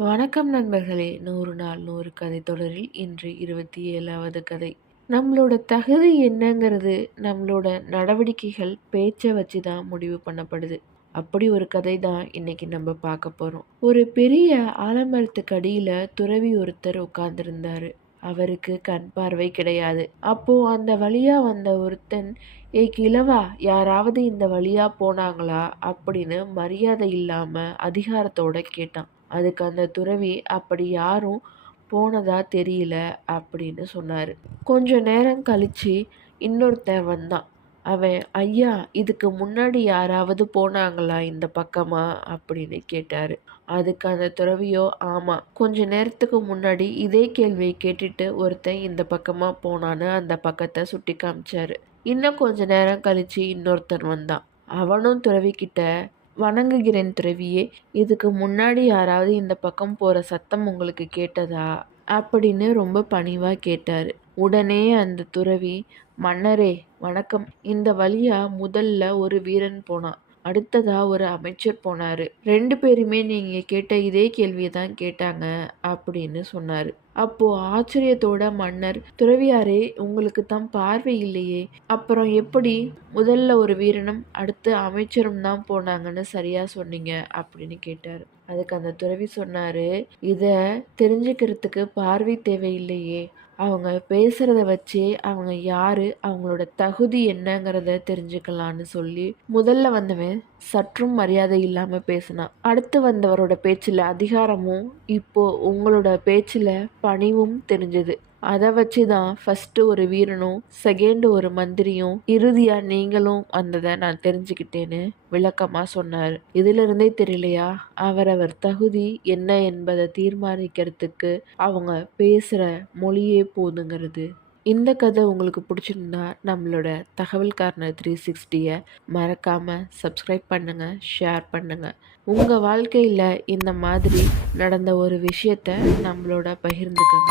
வணக்கம் நண்பர்களே! 100 நாள் 100 கதை தொடரில் இன்று 27வது கதை. நம்மளோட தகுதி என்னங்கிறது நம்மளோட நடவடிக்கைகள், பேச்ச வச்சு தான் முடிவு பண்ணப்படுது. அப்படி ஒரு கதை தான் இன்னைக்கு நம்ம பார்க்க போறோம். ஒரு பெரிய ஆலமரத்துக்கு அடியில துறவி ஒருத்தர் உட்கார்ந்திருந்தாரு. அவருக்கு கண் பார்வை கிடையாது. அப்போ அந்த வழியா வந்த ஒருத்தன், "ஏய் கிழவா, யாராவது இந்த வழியா போனாங்களா?" அப்படின்னு மரியாதை இல்லாம அதிகாரத்தோட கேட்டான். அதுக்கு அந்த துறவி, "அப்படி யாரும் போனதா தெரியல" அப்படின்னு சொன்னாரு. கொஞ்ச நேரம் கழிச்சு இன்னொருத்தன் வந்தான். அவன், "ஐயா, இதுக்கு முன்னாடி யாராவது போனாங்களா இந்த பக்கமா?" அப்படின்னு கேட்டாரு. அதுக்கு அந்த துறவியோ, "ஆமா, கொஞ்ச நேரத்துக்கு முன்னாடி இதே கேள்வியை கேட்டுட்டு ஒருத்தன் இந்த பக்கமா போனான்னு" அந்த பக்கத்தை சுட்டி காமிச்சாரு. இன்னும் கொஞ்ச நேரம் கழிச்சு இன்னொருத்தன் வந்தான். அவனும் துறவிக்கிட்ட, "வணங்குகிறேன் துறவியே, இதுக்கு முன்னாடி யாராவது இந்த பக்கம் போற சத்தம் உங்களுக்கு கேட்டதா?" அப்படின்னு ரொம்ப பணிவா கேட்டாரு. உடனே அந்த துறவி, "மன்னரே வணக்கம். இந்த வழியா முதல்ல ஒரு வீரன் போனான். அடுத்ததா ஒரு அமைச்சர் போனாரு. 2 பேருமே நீங்க கேட்ட இதே கேள்வியை தான் கேட்டாங்க" அப்படின்னு சொன்னாரு. அப்போ ஆச்சரியத்தோட மன்னர், "துறவியாரே, உங்களுக்கு தான் பார்வை இல்லையே, அப்புறம் எப்படி முதல்ல ஒரு வீரனும் அடுத்து அமைச்சரும் தான் போனாங்கன்னு சரியா சொன்னீங்க?" அப்படின்னு கேட்டாரு. அதுக்கு அந்த துறவி சொன்னாரு, "இத தெரிஞ்சுக்கிறதுக்கு பார்வை தேவையில்லையே, அவங்க பேசுறத வச்சே அவங்க யாரு, அவங்களோட தகுதி என்னங்கிறத தெரிஞ்சுக்கலான்னு" சொல்லி முதல்ல வந்தவன் சற்றும் மரியாதை இல்லாம பேசினான். அடுத்து வந்தவரோட பேச்சுல அதிகாரமும், இப்போ உங்களோட பேச்சுல பணிவும் தெரிஞ்சது. அதை வச்சு தான் ஃபர்ஸ்ட் ஒரு வீரனும், செகண்ட் ஒரு மந்திரியும், இறுதியா நீங்களும் வந்ததை நான் தெரிஞ்சுக்கிட்டேன்னு விளக்கமா சொன்னாரு. இதுல இருந்தே தெரியலையா, அவரவர் தகுதி என்ன என்பதை தீர்மானிக்கிறதுக்கு அவங்க பேசுற மொழியே போதுங்கிறது. இந்த கதை உங்களுக்கு பிடிச்சிருந்தா நம்மளோட தகவல் கார்னர் 360 மறக்காம சப்ஸ்கிரைப் பண்ணுங்க, ஷேர் பண்ணுங்க. உங்க வாழ்க்கையில இந்த மாதிரி நடந்த ஒரு விஷயத்த நம்மளோட பகிர்ந்துக்கங்க.